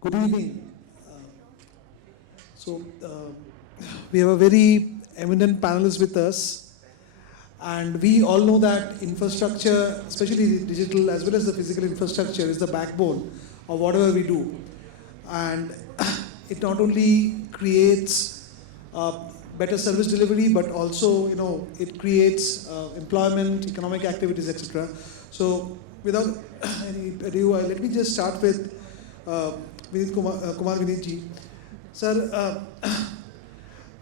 Good evening. We have a very eminent panelist with us, and we all know that infrastructure, especially digital as well as the physical infrastructure, is the backbone of whatever we do. And it not only creates better service delivery, but also, it creates employment, economic activities, etc. So, without any ado, let me just start with Vineet Kumar Vineet ji. Sir,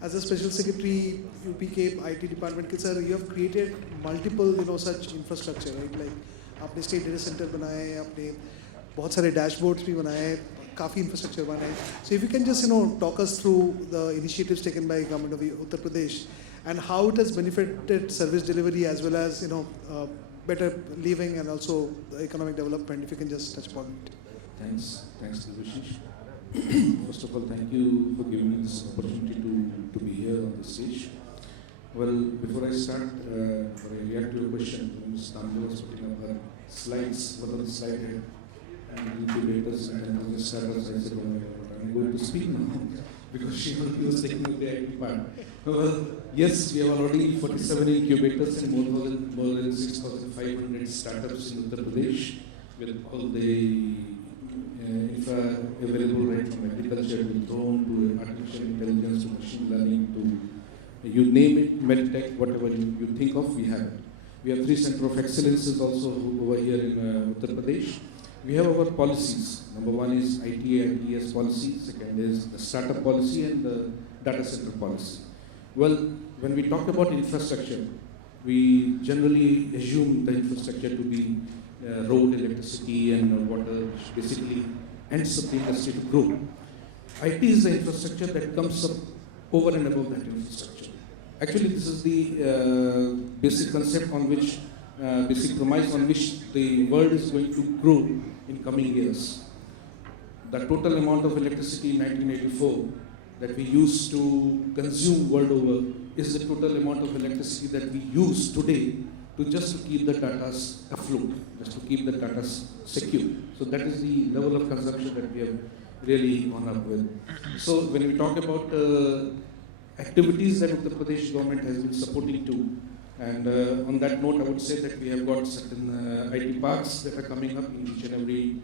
as a Special Secretary, UPK IT Department, sir, you have created multiple, such infrastructure, right? Like, आपने State Data Center बनाए, आपने बहुत सारे dashboards भी बनाए, काफी infrastructure बनाए. So if you can just, talk us through the initiatives taken by government of Uttar Pradesh and how it has benefited service delivery as well as, better living and also the economic development. If you can just touch upon it. Thanks, Debashish. First of all, thank you for giving me this opportunity to be here on the stage. Well, before I start, for a react to your question, Ms. Tambo was putting up her slides, what are the slide here? And incubators and the startups, I said, oh my God, I'm going to speak now because she was taking the IT part. Well, yes, we have already 47 incubators and more than 6,500 startups in Uttar Pradesh with all the infra available right from agriculture to drone to artificial intelligence to machine learning to you name it, medtech, whatever you think of, we have it. We have 3 centers of excellences also over here in Uttar Pradesh. We have our policies. Number 1 is ITA and ES policy. Second is the startup policy and the data center policy. Well, when we talk about infrastructure, we generally assume the infrastructure to be road, electricity and water, which basically ends up the industry to grow. IT is the infrastructure that comes up over and above that infrastructure. Actually, this is the basic concept on which, basic premise on which the world is going to grow in coming years. The total amount of electricity in 1984 that we used to consume world over is the total amount of electricity that we use today just to keep the datas afloat, just to keep the datas secure. So that is the level of consumption that we have really gone up with. So when we talk about activities that Uttar Pradesh government has been supporting to, and on that note, I would say that we have got certain IT parks that are coming up in each and every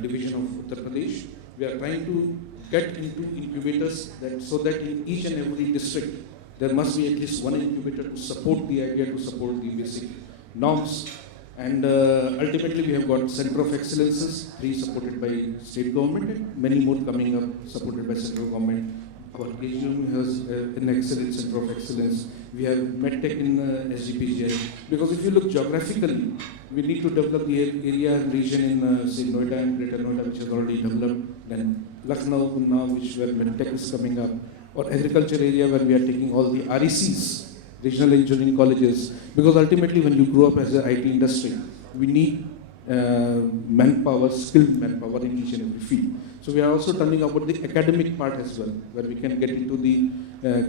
division of Uttar Pradesh. We are trying to get into incubators so that in each and every district, there must be at least 1 incubator to support the idea, to support the basic norms. And ultimately, we have got Center of Excellences, 3 supported by state government, and many more coming up, supported by central government. Our KGM has an excellent Center of Excellence. We have MedTech in SGPGI. Because if you look geographically, we need to develop the area and region in, say, Noida and Greater Noida, which has already developed. Then Lucknow, which where MedTech is coming up. Or agriculture area where we are taking all the RECs, regional engineering colleges, because ultimately when you grow up as an IT industry, we need manpower, skilled manpower in each and every field. So we are also turning about the academic part as well, where we can get into the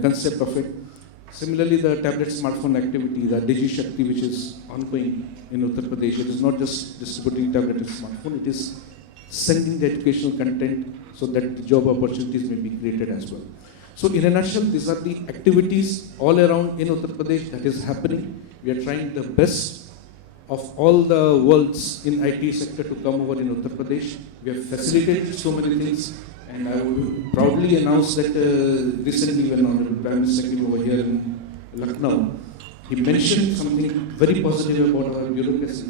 concept of it. Similarly, the tablet smartphone activity, the DigiShakti, which is ongoing in Uttar Pradesh, it is not just distributing tablet and smartphone, it is sending the educational content so that job opportunities may be created as well. So in a nutshell, these are the activities all around in Uttar Pradesh that is happening. We are trying the best of all the worlds in IT sector to come over in Uttar Pradesh. We have facilitated so many things, and I will proudly announce that recently when Honorable Prime Minister came over here in Lucknow, he mentioned something very positive about our bureaucracy.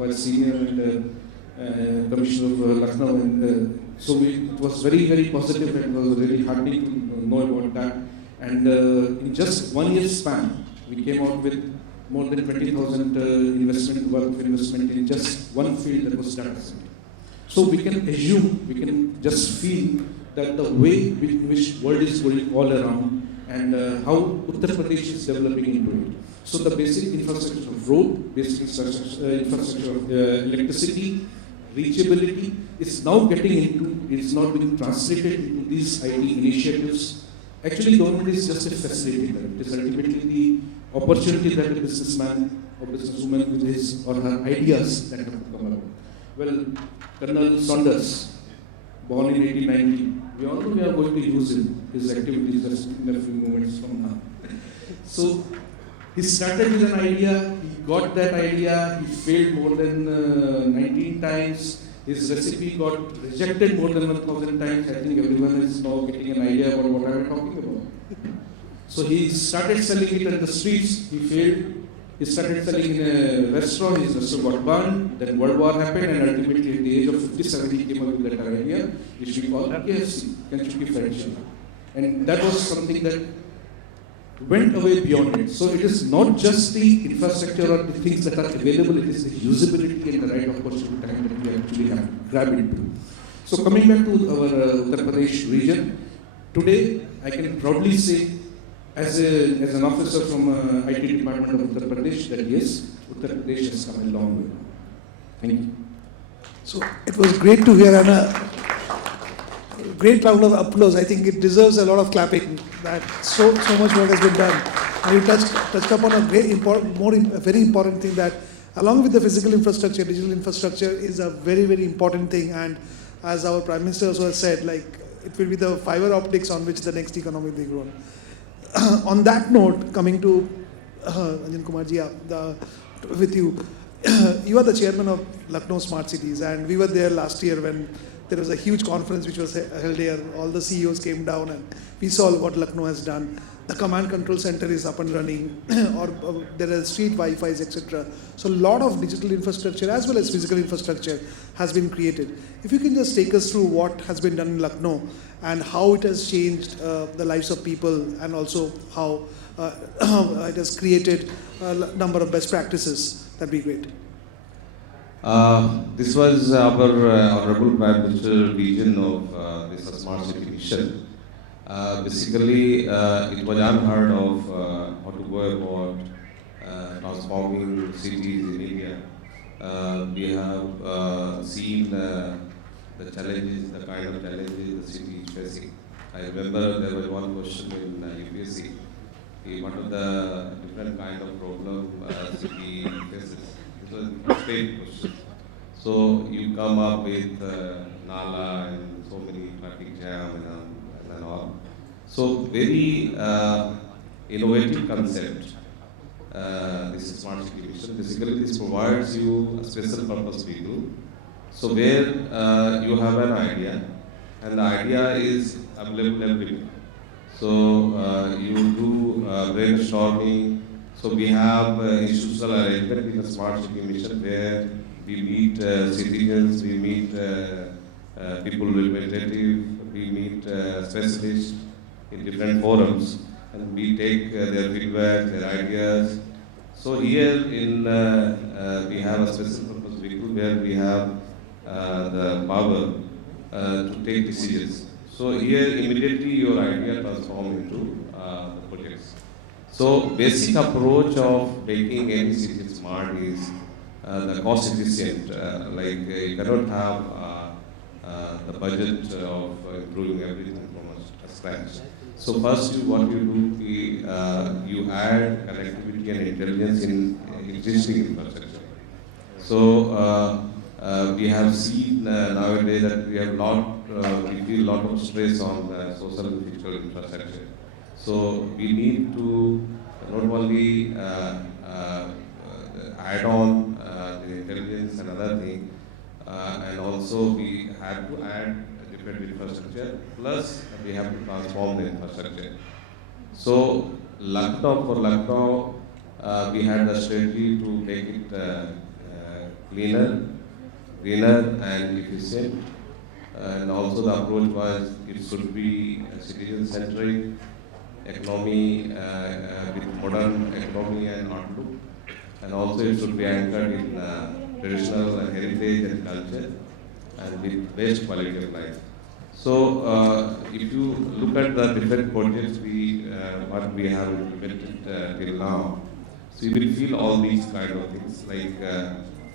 Our senior and Commissioner of Lucknow, and so it was very, very positive and was really heartening to know about that. And in just 1 year span, we came out with more than 20,000 worth of investment in just one field, that was data center. So we can assume, we can just feel that the way in which world is going all around and how Uttar Pradesh is developing into it. So the basic infrastructure of road, basic infrastructure of electricity, reachability is now getting into, it's not being translated into these IT initiatives. Actually, government is just a facilitator. It is ultimately the opportunity that a businessman or businesswoman with his or her ideas that have to come along. Well, Colonel Saunders, born in 1890. We all know we are going to use him, his activities just in a few moments from now. So he started with an idea, he got that idea, he failed more than 19 times. His recipe got rejected more than 1,000 times. I think everyone is now getting an idea about what I am talking about. So he started selling it at the streets, he failed. He started selling in a restaurant, his restaurant got burned, then World War happened, and ultimately at the age of 57 he came up with that idea, which we call KFC, Kentucky Fried Chicken. And that was something that went away beyond it. So it is not just the infrastructure or the things that are available, it is the usability and the right opportunity time that we actually have to grab into. So coming back to our Uttar Pradesh region, today I can proudly say as an officer from IT department of Uttar Pradesh that yes, Uttar Pradesh has come a long way. Thank you. So it was great to hear, and a great round of applause. I think it deserves a lot of clapping. That so much work has been done, and you touched upon a very important thing, that along with the physical infrastructure, digital infrastructure is a very, very important thing. And as our Prime Minister also has said, like, it will be the fiber optics on which the next economy will be grown. On that note, coming to Ranjan Kumar ji, with you, you are the chairman of Lucknow Smart Cities, and we were there last year when there was a huge conference which was held here. All the CEOs came down and we saw what Lucknow has done. The command control center is up and running, or there are street Wi-Fi's, etc. So a lot of digital infrastructure as well as physical infrastructure has been created. If you can just take us through what has been done in Lucknow and how it has changed the lives of people, and also how it has created a number of best practices, that'd be great. This was our Honorable Prime Minister vision of this Smart City mission. Basically, it was unheard of how to go about transforming cities in India. We have seen the challenges, the kind of challenges the city is facing. I remember there was one question in UPSC. What are the different kind of problem city faces? It was a straight question. So you come up with Nala and so many traffic jam and all. So very innovative concept. This is Smart City Mission. Basically, this provides you a special purpose vehicle. So where you have an idea, and the idea is available everywhere. So you do brainstorming. So we have institutional arrangement in the Smart City Mission where we meet citizens, we meet people representatives, we meet specialists in different forums, and we take their feedback, their ideas. So here in we have a special purpose vehicle where we have the power to take decisions. So here immediately your idea transforms into the projects. So basic approach of making any city smart is the cost efficient. Like you cannot have the budget of improving everything from scratch. So first what you do, you add connectivity and intelligence in existing infrastructure. So we have seen nowadays that we feel a lot of stress on the social and physical infrastructure. So we need to not only add on the intelligence and other thing, and also we have to add different infrastructure, plus we have to transform the infrastructure. So for Lucknow, we had the strategy to make it cleaner, greener and efficient, and also the approach was it should be citizen-centric economy with modern economy and outlook, and also it should be anchored in traditional heritage and culture and with best quality of life. So if you look at the different projects what we have implemented till now, so you will feel all these kind of things. Like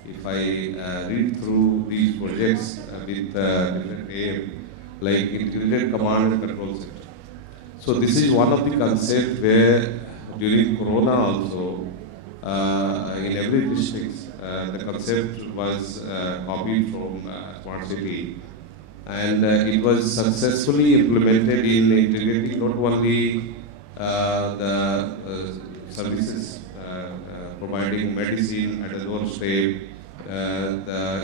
if I read through these projects with different aim, like integrated command and control center. So this is one of the concepts where during Corona also, in every district, the concept was copied from Smart City. and it was successfully implemented in integrating not only the services providing medicine at a doorstep,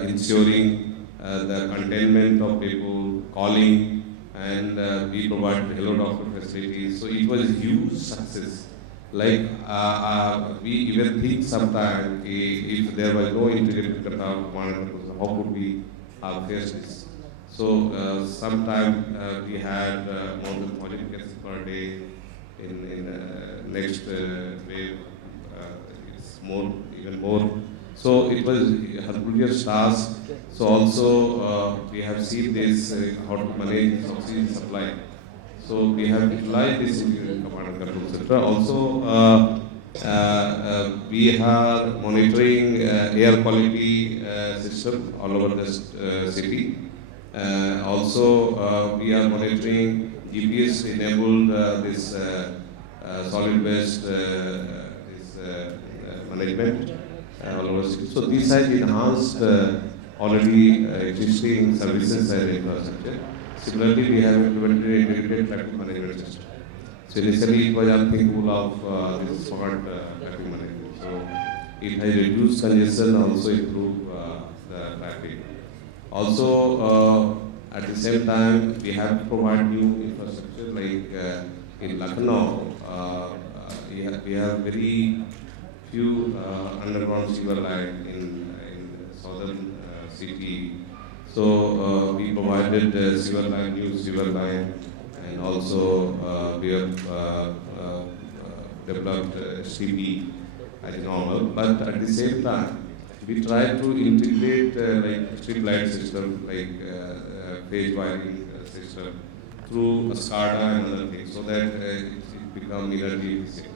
ensuring the containment of people calling, and we provided hello doctor facilities. So it was a huge success. Like we even think sometimes if there was no integrated Qatar command, how could we have faced this? So sometime we had more than 1,000 cases per day. In next wave, it's more, even more. So it was a Herculean task. So also we have seen this how to manage oxygen supply. So we have utilized this in command and control center. Also we are monitoring air quality system all over the city. Also we are monitoring GPS enabled this solid waste management all over the city. So these have enhanced already existing services and infrastructure. Similarly, we have implemented integrated traffic management system. So initially it was unthinkable of this smart traffic management. So it has reduced congestion, also improved the traffic. Also, at the same time, we have to provide new infrastructure like in Lucknow. We have very few underground sewer line in southern city. So we provided sewer line, new sewer line, and also we have developed STB as normal. But at the same time, we try to integrate like street light system, like phase wiring system through a SCADA and other things, so that it becomes energy efficient.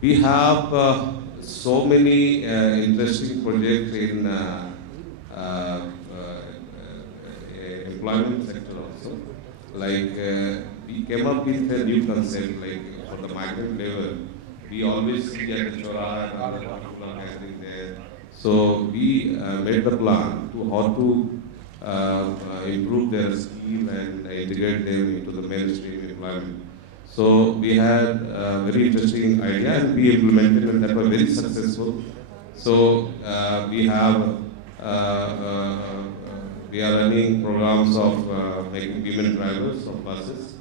We have so many interesting projects in employment sector also. Like we came up with a new concept, like for the migrant labor. We always see at the Chora and other particular gathering there. So we made the plan to how to improve their skill and integrate them into the mainstream employment. So we had a very interesting idea and we implemented, and that was very successful. So we have we are running programs of making women drivers of buses,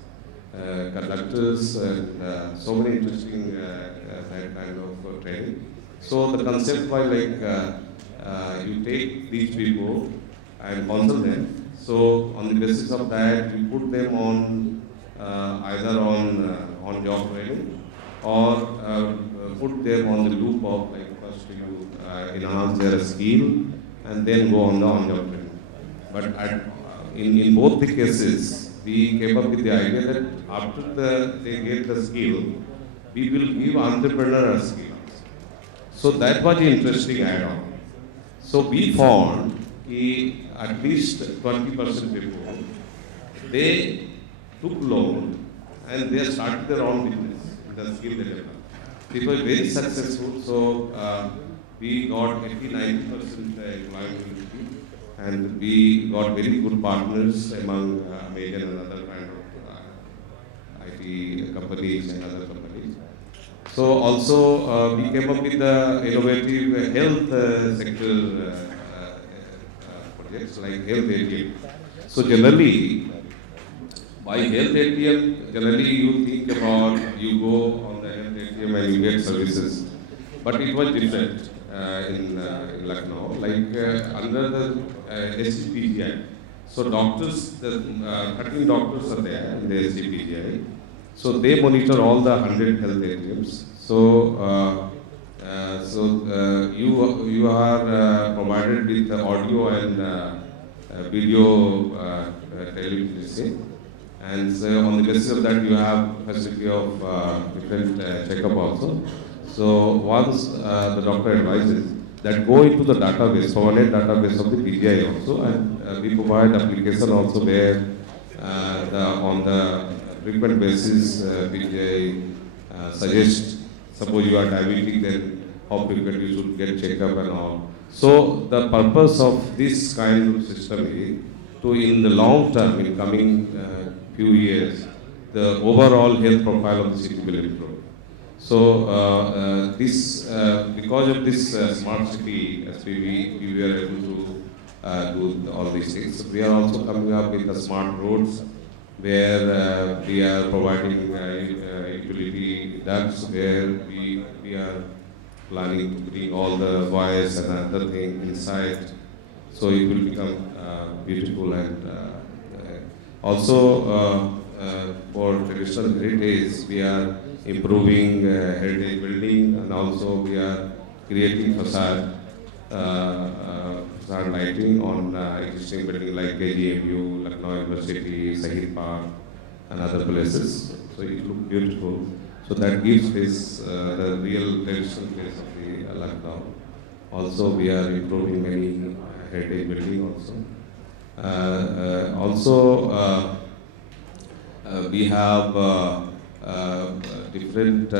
conductors, and so many interesting that kind of training. So the concept was like you take these people and counsel them. So on the basis of that, you put them on either on job training or put them on the loop of like first you enhance their skill and then go on the on-job training. But in both the cases, we came up with the idea that after they get the skill, we will give entrepreneur a skill. So that was interesting add-on. So we found at least 20% people, they took loan and they started their own business with the skill they developed. It was very successful. So we got 80-90% employability, and we got very good partners among American and other kind of IT companies and other companies. So also we came up with the innovative health sector projects like health ATM. So generally, by health ATM, generally you think about you go on the health ATM and you get services. But it was different in Lucknow, like under the SCPGI. So doctors, the 13 doctors are there in the SCPGI. So they monitor all the 100 health ATMs. So you are provided with audio and video television. And so on the basis of that, you have facility of different checkup also. So once the doctor advises that go into the database, permanent database of the PGI also, and we provide application also where on the frequent basis PGI suggests, suppose you are diabetic, then how frequent you should get checkup and all. So the purpose of this kind of system is to in the long term, in coming few years, the overall health profile of the city will improve. So because of this smart city, we were able to do all these things. So we are also coming up with the smart roads, where we are providing utility ducts, where we are planning to bring all the wires and other things inside, so it will become beautiful. And also for traditional heritage, we are improving heritage building, and also we are creating facade lighting on existing building like KGMU, Lucknow University, Sahir Park, and other places. So it looks beautiful. So that gives face the real traditional face of the Lucknow. Also, we are improving many heritage building also. We have different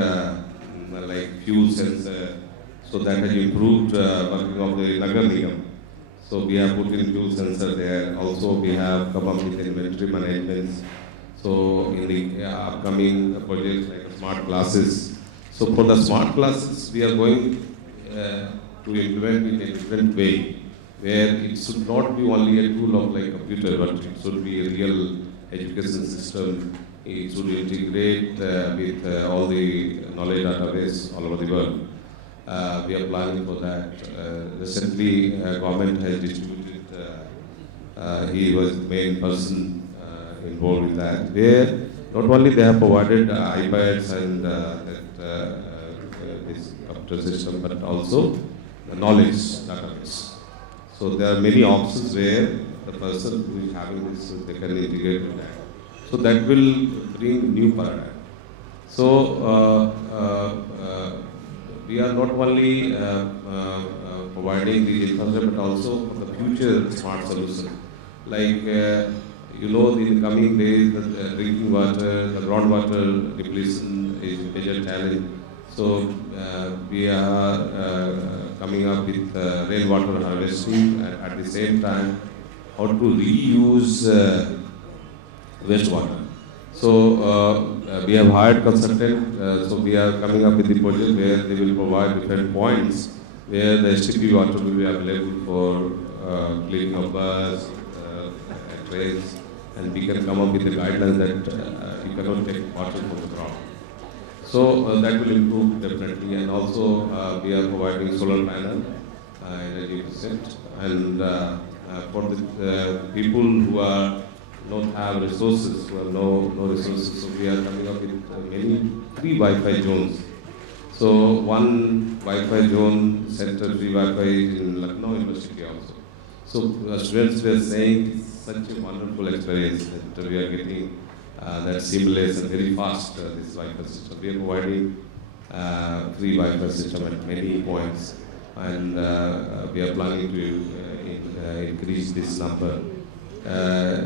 like fuel sensor, so that has improved working of the Nagar Nigam. So we have put in fuel sensor there. Also, we have come up with inventory management. So in the upcoming projects like smart glasses. So for the smart glasses, we are going to implement it in a different way, where it should not be only a tool of like computer, but it should be a real education system. It should integrate with all the knowledge database all over the world. We are planning for that. Recently, government has distributed, he was the main person involved in that, where not only they have provided iPads and this computer system, but also the knowledge database. So there are many options where the person who is having this, they can integrate with that. So that will bring new paradigm. So we are not only providing the infrastructure, but also for the future smart solution. Like you know, in the coming days, the drinking water, the groundwater depletion is a major challenge. So we are coming up with rainwater harvesting, and at the same time, how to reuse wastewater. So we have hired consultant. So we are coming up with the project where they will provide different points where the STP water will be available for cleaning of bus, trains, and we can come up with a guideline that you cannot take water from the ground. So that will improve definitely, and also we are providing solar panel energy percent, and for the people who are don't have resources, who have no resources, so we are coming up with many free Wi-Fi zones. So one Wi-Fi zone center, free Wi-Fi in Lucknow University also. So students were saying it's such a wonderful experience that we are getting that seamless and very fast this Wi-Fi system. We are providing free Wi-Fi system at many points, and we are planning to increase this number.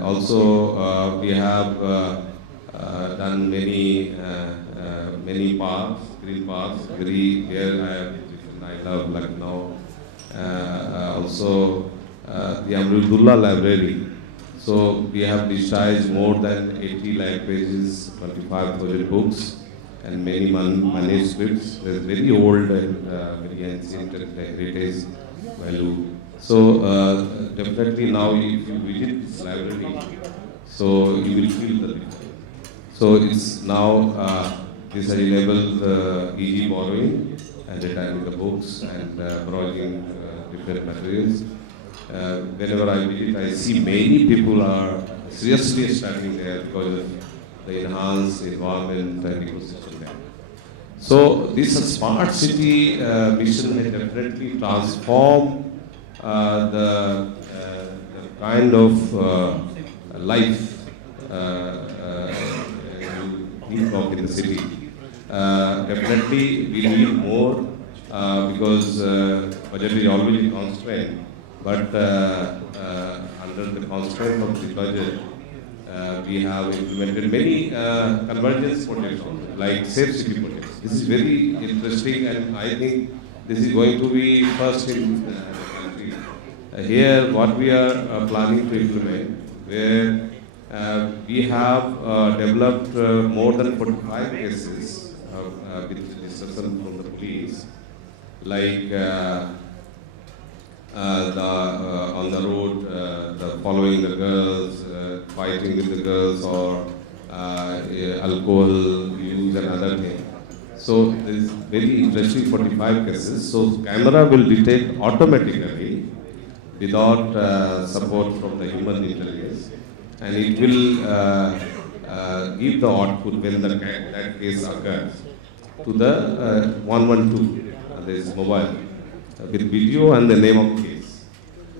Also, we have done many parks, green parks. Here I love Lucknow. Also, the Amrutullah Library. So we have digitized more than 80 lakh pages, 25,000 books, and many manuscripts. They're very old and very ancient heritage value. So definitely now if you visit this library, so you will feel the difference. So it's now this has enabled easy borrowing and returning the books and browsing different materials. Whenever I visit, I see many people are seriously studying there because of the enhanced environment and ecosystem there. So this smart city mission has definitely transformed the kind of life you think of in the city. Definitely we need more because budget is always constrained. But under the constraint of the budget, we have implemented many convergence projects, like safe city projects. This is very interesting, and I think this is going to be first in the country. Here, what we are planning to implement, where we have developed more than 45 cases with discussion from the police, like on the road, the following the girls, fighting with the girls, or alcohol use and other things. So there is very interesting 45 cases. So camera will detect automatically without support from the human intelligence, and it will give the output when that case occurs to the 112, this mobile, with video and the name of case.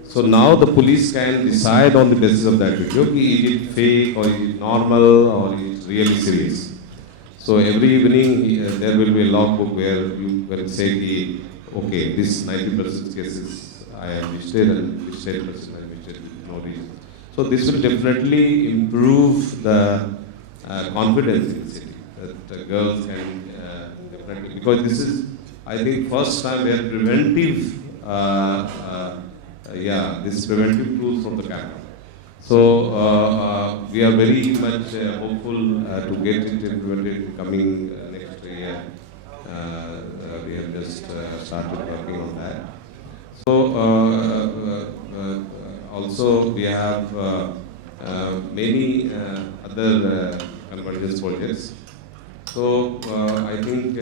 So now the police can decide on the basis of that video, is it fake or is it normal or is it really serious. So every evening there will be a logbook where you will say, okay, this 90% cases I have listed and this 10% I have listed with no reason. So this will definitely improve the confidence in the city, that girls can definitely, because this is, I think, first time where preventive, this preventive tools from the camera. So we are very much hopeful to get it implemented in coming next year. We have just started working on that. So also we have many other convergence projects. So I think,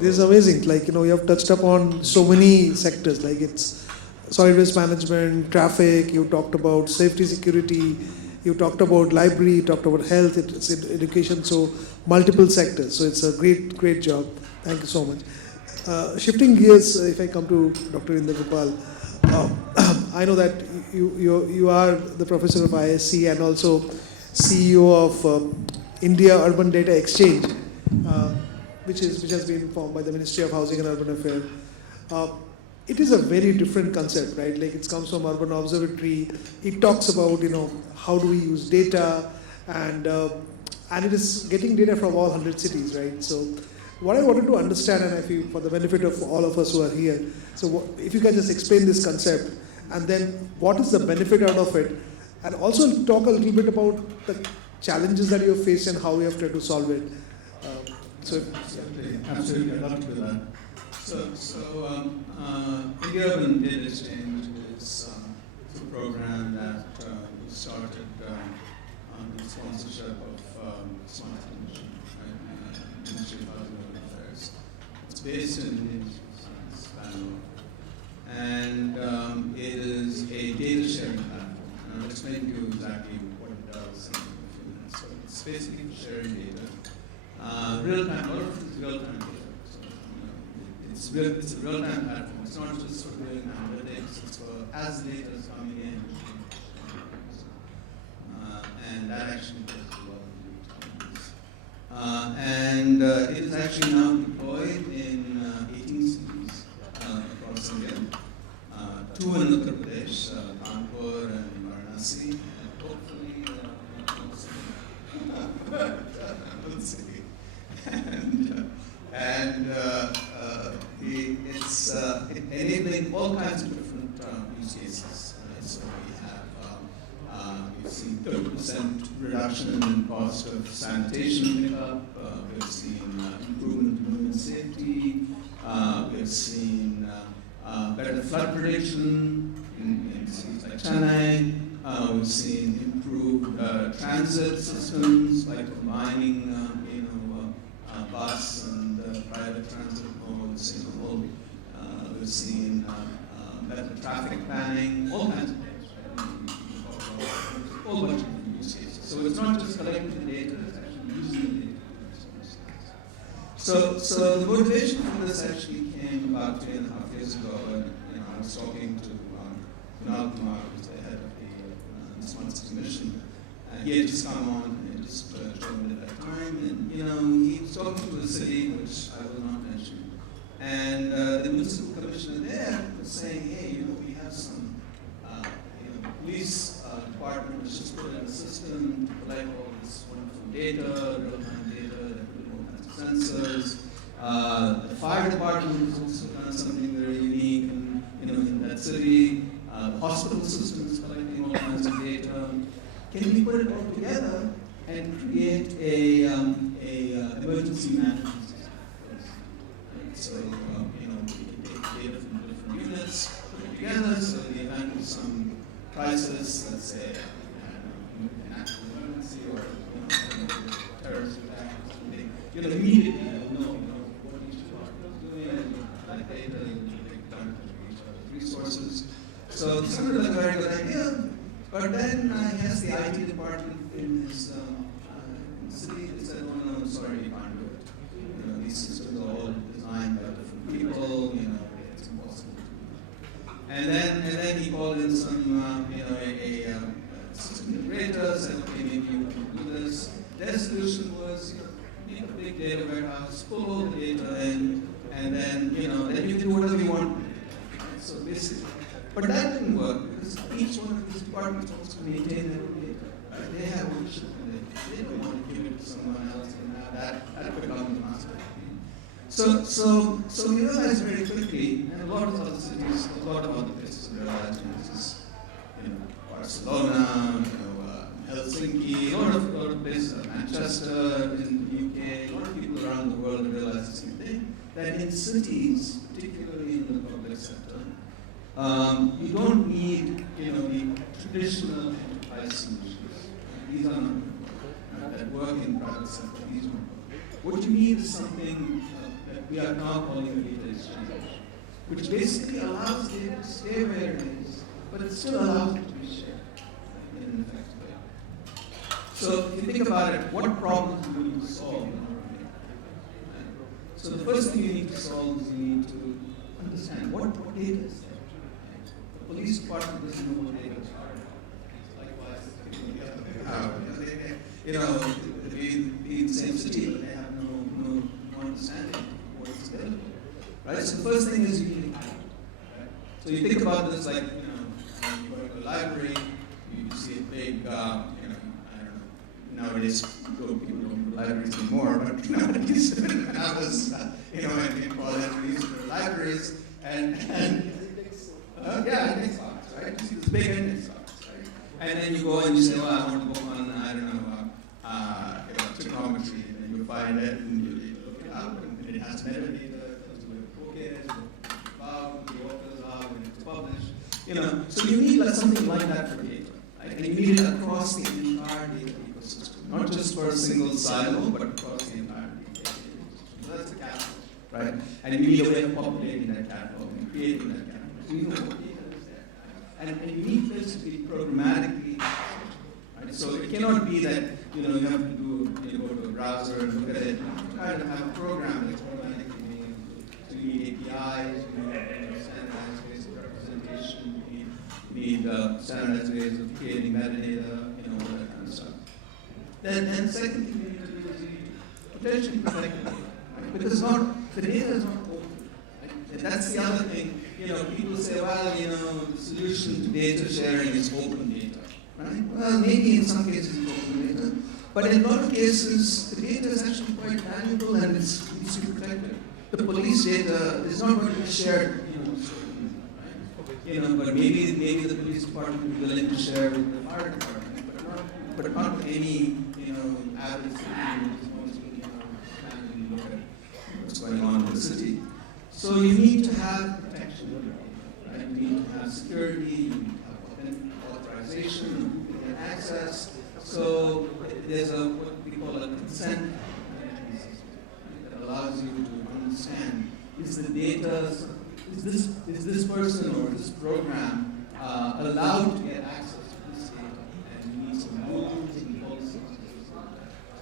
This is amazing. Like, you have touched upon so many sectors. Like, it's solid waste management, traffic. You talked about safety, security. You talked about library. You talked about health. It's education. So multiple sectors. So it's a great job. Thank you so much. Shifting gears, if I come to Dr. Inder Gopal, I know that you are the professor of ISC and also CEO of India Urban Data Exchange, which has been formed by the Ministry of Housing and Urban Affairs. It is a very different concept, right? Like, it comes from Urban Observatory. It talks about, how do we use data, and it is getting data from all 100 cities, right? So what I wanted to understand, and I feel for the benefit of all of us who are here, so if you can just explain this concept, and then what is the benefit out of it, and also talk a little bit about the challenges that you have faced and how you have tried to solve it. Absolutely, I'd love to do that. So India Urban Data Exchange is a program that we started with the sponsorship of Smart Commission, right, Ministry of Housing and Urban Affairs. It's based in Bangalore, and it is a data sharing platform. And I'll explain to you exactly what it does in a few minutes. So it's basically sharing data. Real time, a lot of it is real time data. So, it's a real time platform. It's not just for doing analytics, it's for as data is coming in. And that actually does a lot of and it is actually now deployed in 18 cities across India. 2 in Uttar Pradesh, Kanpur and Varanasi, and hopefully we'll see. It's enabling all kinds of different use cases. So we've seen 30% reduction in cost of sanitation pickup. We've seen improvement in human safety. We've seen better flood prediction in cities like Chennai. We've seen improved transit systems by combining bus and private transit modes. We've seen better traffic planning, all kinds of things, right? A whole bunch of use cases. So it's not just collecting the data, it's actually using the data. So the motivation for this actually came about 3.5 years ago when I was talking to Kumar, who's the head of the Smart City Mission. He had just come on and he just joined at that time, and he was talking to the city, which I will not mention, and the municipal commissioner there was saying, hey, we have some police department which just put in a system to collect all this wonderful data, real-time data, that put all kinds of sensors. The fire department has also done something very unique in that city. The hospital system is collecting all can we put it all together and create a emergency management system? So, you know, we can take data from different units, put it together, so in the event of some crisis, let's say, an national emergency or terrorist attack or something, you know, immediately you'll know what each department is doing, and that data, you can take advantage of each other's resources. So it sounded like a very good idea, but then I guess the IT department in this city said, oh no, sorry, you can't do it. You know, these systems are all designed by different people, you know, it's impossible to do. And then he called in some, you know, a system integrator, said, okay, maybe you can do this. Their solution was, you know, make a big data warehouse, pull all the data in, and then, you know, then you can do whatever you want. So basically, but that didn't work because each one of these departments wants to maintain their own data. Right? They have ownership in it. They don't want to give it to someone else and have that become the master. So we realized very quickly, and a lot of other cities, a lot of other places realized, you know, Barcelona, you know, Helsinki, a lot of places, Manchester in the UK, a lot of people around the world realized the same thing, that in cities, particularly in the public sector, you don't need, you know, the traditional enterprise solutions. These are not that work in private sector. These won't work. What you need is something that we are now calling a data exchange, which basically allows data to stay where it is, but it still allows it to be shared in an effective way. So if you think about it, what problems do we need to solve? So the first thing you need to solve is you need to understand what data is there. The police department doesn't know what data is. Likewise, you know, we in the same city, but they have no understanding of what is available. Right? So the first thing is you need to right? So you think about this like, you know, you go to a library, you see a big, you know, I don't know, nowadays people don't go to libraries anymore, but nowadays, when I was, you know, in college, we used to go to libraries, and yeah, index cards, right? You see this big index cards, right? And then you go and you say, oh, I want to book on, I don't know, trigonometry, and then you find it, and you look it up, and it has metadata, it tells you where the book is, about the authors are, when it's published, you know. So you need like something like that for data, right? And you need it across the entire data ecosystem, not just for a single silo, but across the entire data ecosystem. So that's the catalog, right? And you need a way of populating that catalog and creating that catalog. So you know what data is there. And you need this to be programmatically, right? So it cannot be that, you know, you have to do, you go to a browser and look at it. You try to have a program that's automatically being able to need APIs, you need standardized ways of representation, you need standardized ways of creating metadata, you know, all that kind of stuff. Then the second thing you need to do is you need to potentially protect the data, right? Because the data is not open. Right? And that's the other thing. You know, people say, well, you know, the solution to data sharing is open data. Right? Well, maybe in some cases it's open data, but in a lot of cases, the data is actually quite valuable and it's needs to be protected. The police data is not going to be shared, you know, right? You know, but maybe the police department will be willing to share with the fire department, but not any, you know, average citizen who's mostly, you know, trying to look at what's going on in the city. So you need to have protection of the data, right? You need to have security, you need to have authorization, and access. So there's what we call a consent mechanism that allows you to understand, is the data, is this person or this program allowed to get access to this data, and you need some rules and policies.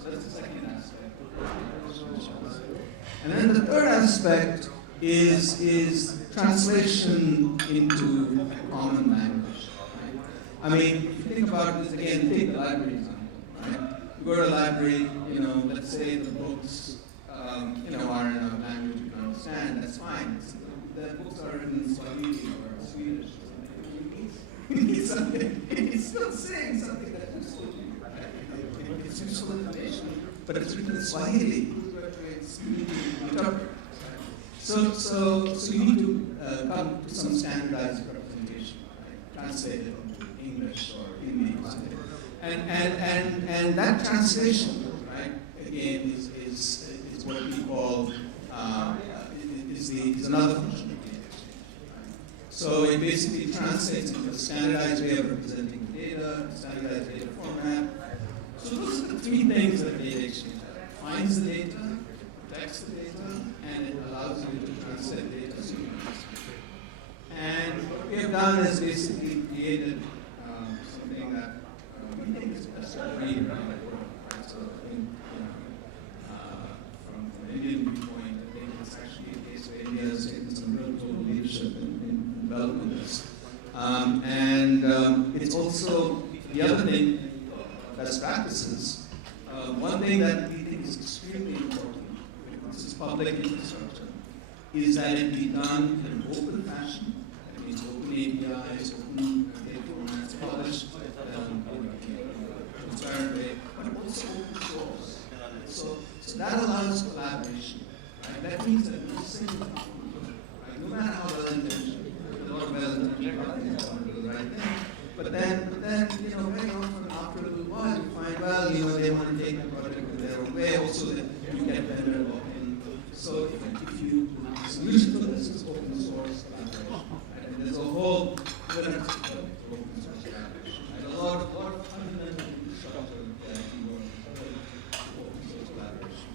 So that's the second aspect. And then the third aspect is translation into a common language. Right? I mean, if you think about this again, take the library example. Right? You go to a library, you know, let's say the books, you know, are in a language you can understand. That's fine. The books are written in Swahili or Swedish. You need something. It's still saying something that's useful to you. Right? It's useful information, but it's written in Swahili. It's easy to interpret. So you need to come to some standardized representation, right? Translate it into English or Hindi or something. And that translation, right, again, is what we call, is another function of data exchange. Right? So it basically translates into a standardized way of representing data, standardized data format. So those are the three things that data exchange does. It finds the data, protects the data, and it allows you to translate data. So you can translate. And what we have done is basically created something that we think is best of breed around the world. Right? So I think, from an Indian viewpoint, I think it's actually a case where India has taken some real global leadership in developing this. It's also the other thing, best practices. One thing that we think is extremely important, this is public infrastructure, is that it be done in an open fashion. That means open APIs, open data formats, published transparent way, but also open source. So that allows collaboration. Right? That means that no single company, right, no matter how well intentioned, a lot of well intentioned companies want to do the right thing. But then, very often after a little while, you find, well, they want to take the project in their own way, also that you get vendor lock-in. So the solution for this is open source collaboration. Right? And there's a whole open source collaboration. And a lot of fundamental infrastructure that you work with open source collaboration.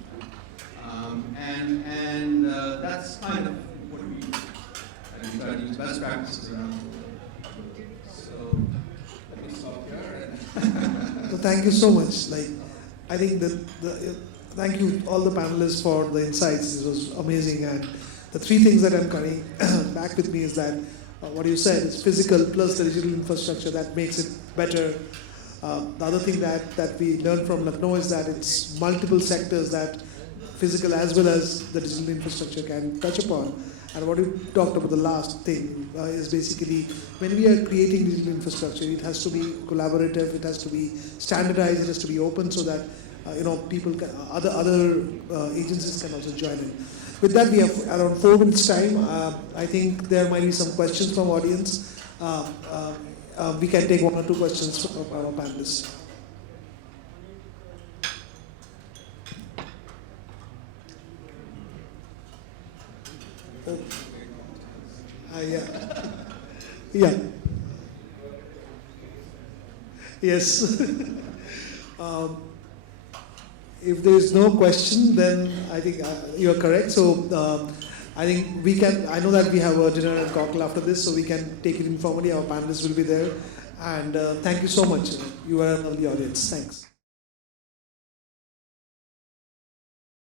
That's kind of what we do. And we try to use best practices around the world. So let me stop here. So thank you so much. I think thank you all the panelists for the insights. This was amazing. And the three things that I'm carrying back with me is that what you said is physical plus the digital infrastructure that makes it better. The other thing that we learned from Lucknow is that it's multiple sectors that physical as well as the digital infrastructure can touch upon. And what you talked about, the last thing, is basically when we are creating digital infrastructure, it has to be collaborative, it has to be standardized, it has to be open so that people can, other agencies can also join in. With that, we have around 4 minutes time. I think there might be some questions from audience. We can take 1 or 2 questions from our panelists. Oh. Yeah. Yes. If there is no question, then I think you are correct. So I think we can, I know that we have a dinner and cocktail after this, so we can take it informally. Our panelists will be there. And thank you so much. You are an early audience. Thanks.